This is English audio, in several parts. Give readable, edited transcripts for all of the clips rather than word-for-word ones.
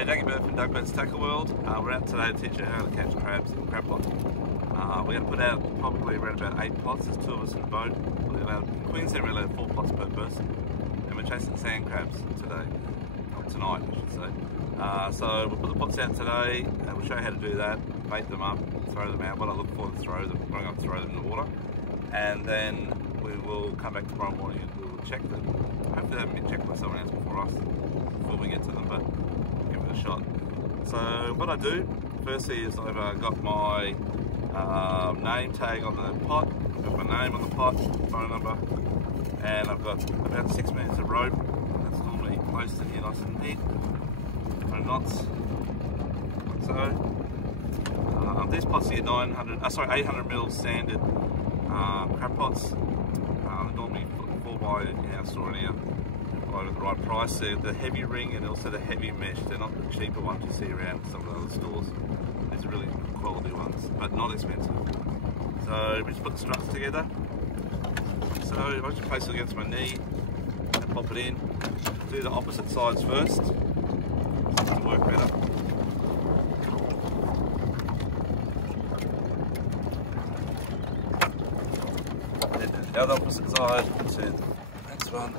Hey, Dougie Bird from Doug Bird's Tackle World. We're out today to teach you how to catch crabs in crab pot. We're going to put out probably around about 8 pots. There's 2 of us in the boat. In Queensland we're allowed 4 pots per person. And we're chasing sand crabs today. Or tonight, I should say. So we'll put the pots out today and we'll show you how to do that. Bait them up, throw them out. What I look for is throw them, bring up, throw them in the water. And then we will come back tomorrow morning and we'll check them. Hopefully they haven't been checked by someone else before us, before we get to them, but give it a shot. So what I do, firstly is I've got my name tag on the pot, I've got my name on the pot, phone number, and I've got about 6 minutes of rope. That's normally placed in here nice and neat, no knots, like so. These pots here 800 ml standard crab pots. They're normally 4x in our store now. At the right price. They're the heavy ring and also the heavy mesh. They're not the cheaper ones you see around some of the other stores. These are really good quality ones, but not expensive. So we just put the struts together. So I just place it against my knee and pop it in. Do the opposite sides first, so it'll work better. Then the other opposite side, to the next one.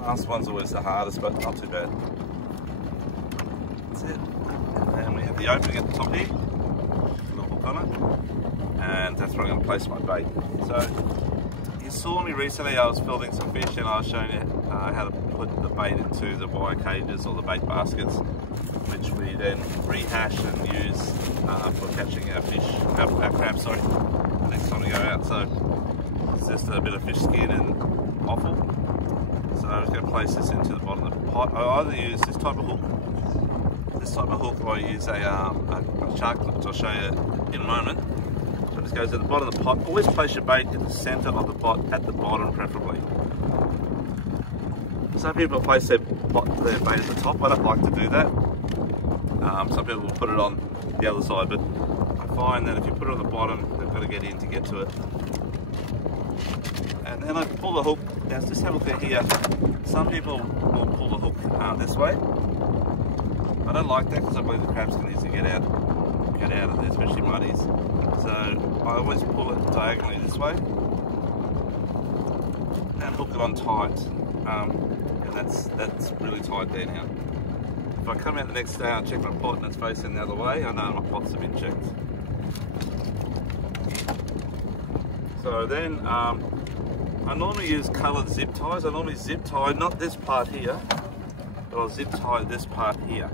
Last one's always the hardest, but not too bad. That's it. And we have the opening at the top here, the hook on it, and that's where I'm going to place my bait. So you saw me recently, I was filming some fish and I was showing you how to put the bait into the wire cages or the bait baskets, which we then rehash and use for catching our fish, our crabs, sorry, next time we go out. So it's just a bit of fish skin and offal. So I'm just going to place this into the bottom of the pot. I either use this type of hook, or I use a shark clip, which I'll show you in a moment. So this goes at the bottom of the pot. Always place your bait in the centre of the pot, at the bottom preferably. Some people place their bait at the top. I don't like to do that. Some people will put it on the other side, but I find that if you put it on the bottom, they've got to get in to get to it. And then I pull the hook. Now just have a look at here. Some people will pull the hook this way. I don't like that because I believe the crabs can easily get out of there, especially muddies. So I always pull it diagonally this way and hook it on tight. And that's really tight there now. If I come out the next day and check my pot and it's facing the other way, I know my pots have been checked. So then I normally use coloured zip ties. I normally zip tie, not this part here, but I'll zip tie this part here.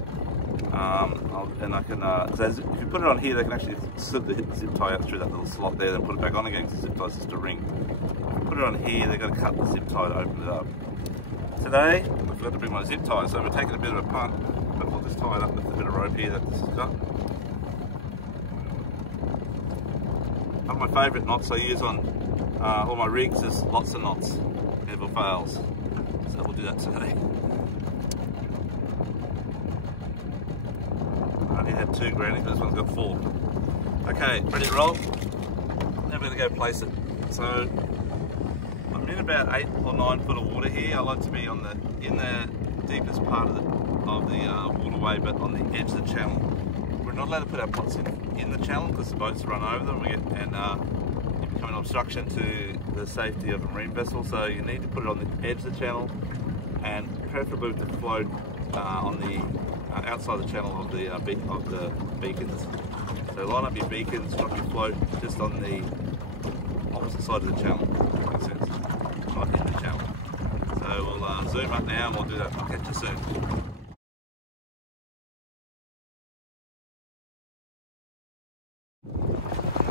And I can, so if you put it on here, they can actually slip the zip tie out through that little slot there, then put it back on again because the zip tie is just a ring. If you put it on here, they've got to cut the zip tie to open it up. Today, I forgot to bring my zip tie, so we're taking a bit of a punt, but we'll just tie it up with a bit of rope here that this has got. One of my favourite knots I use on all my rigs is lots of knots, never fails. So we'll do that today. I only had 2 grounding, but this one's got 4. Okay, ready to roll? Now we're going to go place it. So I'm in about 8 or 9 foot of water here. I like to be in the deepest part of the waterway, but on the edge of the channel. We're not allowed to put our pots in the channel because the boats run over them and you become an obstruction to the safety of a marine vessel. So you need to put it on the edge of the channel and preferably with the float on the outside the channel of the beacons. So line up your beacons, drop your float just on the opposite side of the channel. That makes sense. Not in the channel. So we'll zoom up now and we'll do that. I'll catch you soon.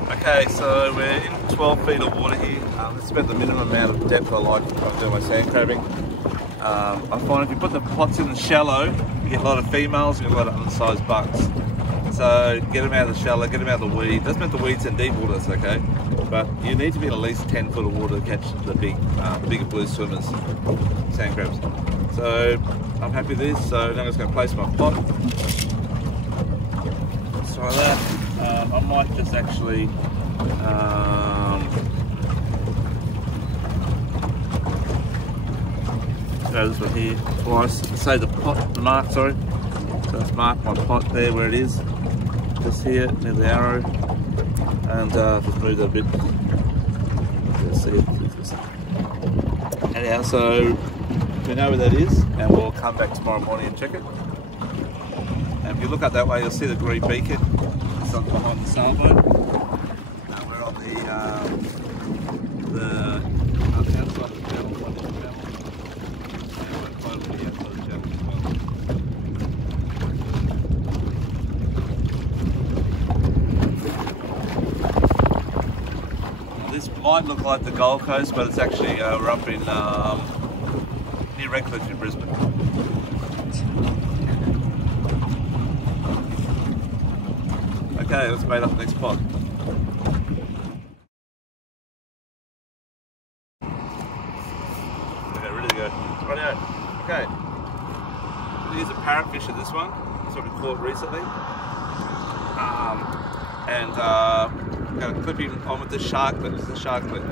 Okay, so we're in 12 feet of water here. This is about the minimum amount of depth I like when I'm doing my sand crabbing. I find if you put the pots in the shallow, you get a lot of females, you get a lot of undersized bucks. So get them out of the shallow, get them out of the weed. Doesn't mean the weed's in deep water, it's okay. But you need to be in at least 10 foot of water to catch the bigger blue swimmers, sand crabs. So I'm happy with this, so now I'm just going to place my pot. Just try that. I might just actually go this one here twice. Say the pot, the mark, sorry. So let's mark my pot there where it is. Just here, near the arrow. And just move that a bit. Let's see it. Anyhow, so we know where that is, and we'll come back tomorrow morning and check it. And if you look up that way, you'll see the green beacon. It's on behind the sailboat. We're on the outside of the channel, one of the channel. And we're close to the outside of the channel as well. Now, this might look like the Gold Coast, but it's actually we're up in near Redcliffe in Brisbane. Okay, let's mate up the next spot. Okay, ready to go. Rightio. Okay. Here's a parrotfish at this one. That's what we caught recently. I'm going to clip him on with the shark clip. This is the shark clip.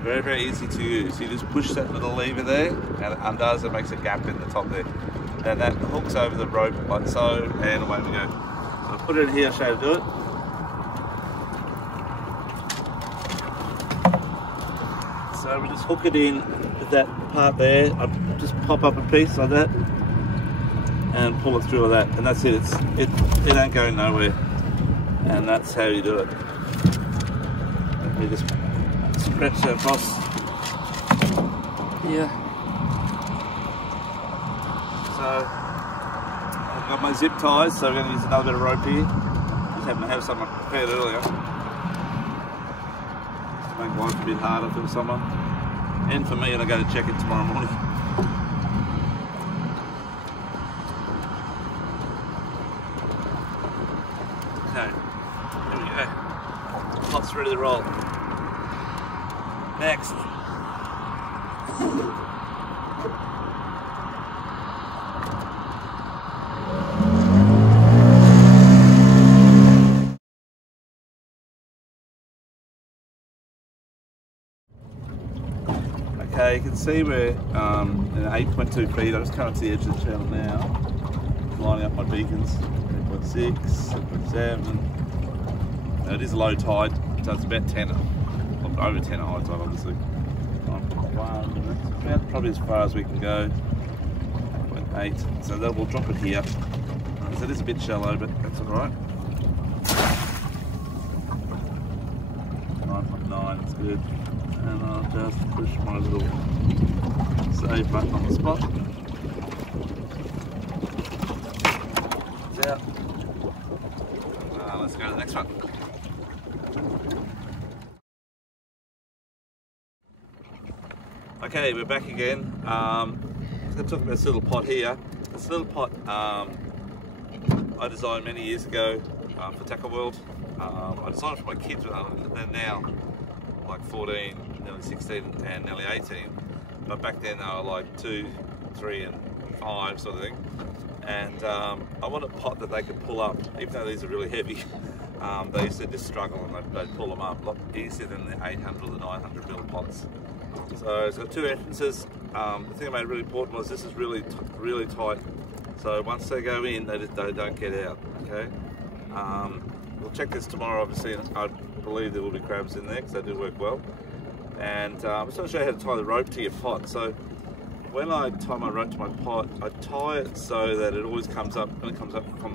Very, very easy to use. You just push that little lever there, and it undoes and makes a gap in the top there. And that hooks over the rope like so, and away we go. So I'll put it in here, I'll show you how to do it. So we just hook it in with that part there. I just pop up a piece like that, and pull it through like that. And that's it. It ain't going nowhere. And that's how you do it. You just stretch that across here. So I've got my zip ties, so we're going to use another bit of rope here. Just happen to have some I prepared earlier. Just to make life a bit harder for someone. And for me, and I go to check it tomorrow morning. Okay, here we go. Pot's ready to roll. Next. Okay, you can see we're in 8.2 feet. I'm just coming to the edge of the channel now, lining up my beacons. 8.6, 8.7. Now it is low tide, so it's about 10, over 10 at high tide obviously. 9.1, that's about probably as far as we can go. 8.8, so that we'll drop it here. So it is a bit shallow, but that's alright. 9.9, that's good. And I'll just push my little save button on the spot. It's out. Let's go to the next one. Okay, we're back again. I'm going to talk about this little pot here. This little pot I designed many years ago for Tackle World. I designed it for my kids, they're now like 14, nearly 16 and nearly 18. But back then they were like 2, 3 and 5 sort of thing. And I want a pot that they could pull up, even though these are really heavy. They used to just struggle and they'd pull them up a lot easier than the 800 or the 900 ml pots. So it's got two entrances. The thing I made really important was this is really tight. So once they go in, they don't get out. Okay. We'll check this tomorrow. Obviously, I believe there will be crabs in there because they do work well. And I'm just going to show you how to tie the rope to your pot. So when I tie my rope to my pot, I tie it so that it always comes up. When it comes up from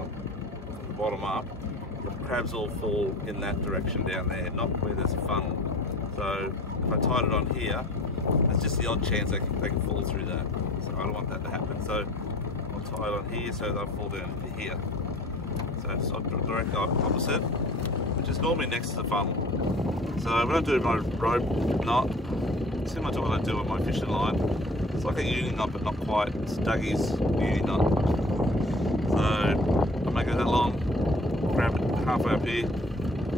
the bottom up, the crabs all fall in that direction down there, not where there's a funnel. So if I tied it on here, there's just the odd chance they can fall through that. So I don't want that to happen. So I'll tie it on here so they'll fall down to here. So it's directly opposite, which is normally next to the funnel. So when I do my rope knot, similar to what I do on my fishing line, it's like a uni knot but not quite. It's Dougie's uni knot. So I make it that long, grab it halfway up here,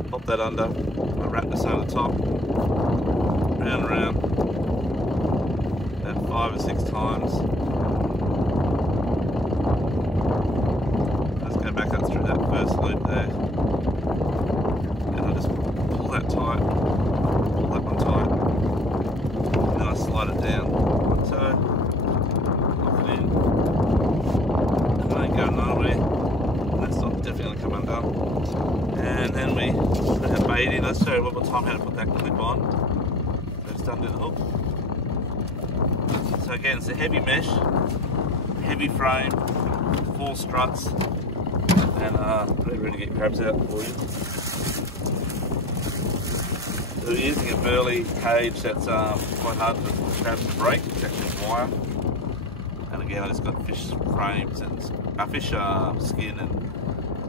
pop that under, I wrap this over the top, round and round, about 5 or 6 times. Let's go back up through that first loop there. And I just pull that tight, pull that one tight, and then I slide it down, one toe, bait in. Let's show you one more time how to put that clip on. So just undo the hook. So again, it's a heavy mesh, heavy frame, 4 struts, and they're ready to get crabs out for you. So we're using a burley cage that's quite hard for crabs to break. It's actually wire. And again, I just got fish frames and fish skin and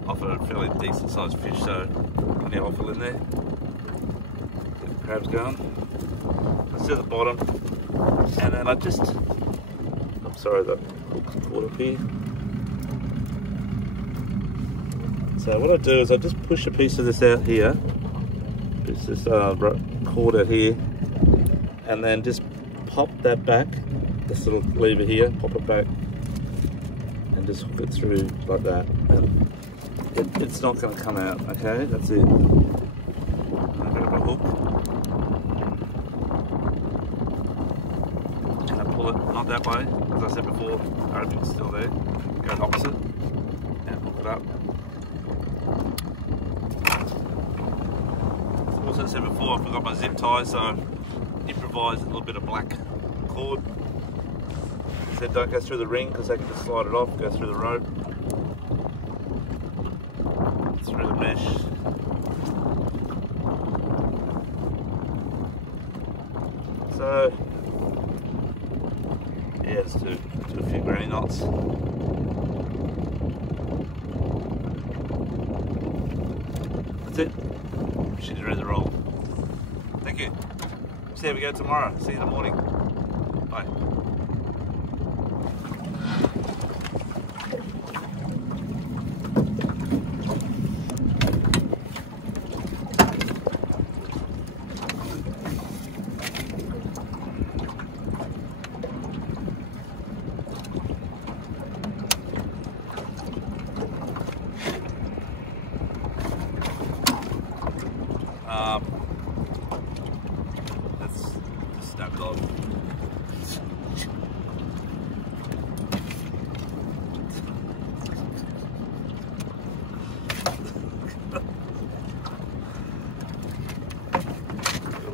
offer a fairly decent sized fish, so plenty of offal in there. Get the crabs going. Let's do the bottom, and then I'm sorry, the hook's caught up here. So what I do is I just push a piece of this out here. It's this cord out here, and then just pop that back, this little lever here, pop it back, and just hook it through like that. And it's not going to come out, okay? That's it. A bit of a hook. And I pull it, not that way, as I said before, the roping's still there. Go opposite, and hook it up. As I said before, I forgot my zip tie, so improvise a little bit of black cord. I said don't go through the ring because they can just slide it off, go through the rope, through the mesh. So, yeah, just do a few granny knots. That's it. She's ready to roll. Thank you. See how we go tomorrow. See you in the morning. Bye. Let's just snap it on. Got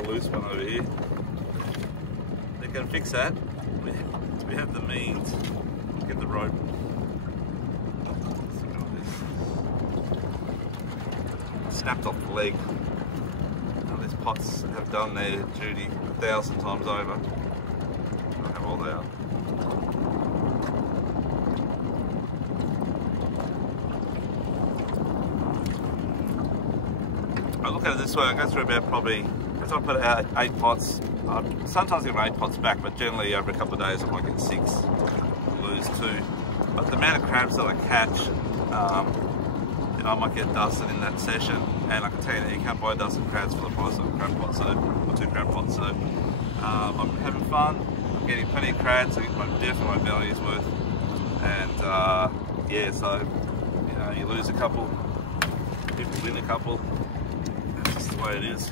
a loose one over here. They can fix that. We have the means to get the rope. Snapped off the leg. These pots have done their duty 1,000 times over. I have all they are. I look at it this way, I go through about probably, if I put out 8 pots, I sometimes get 8 pots back, but generally over a couple of days I might get 6, lose 2. But the amount of crabs that I catch, I might get dusted in that session, and I can tell you that you can't buy a dozen crabs for the price of a crab pot, or 2 crab pots. So I'm having fun. I'm getting plenty of crabs. I get definitely my value's worth, and yeah. So you lose a couple, people win a couple. That's just the way it is.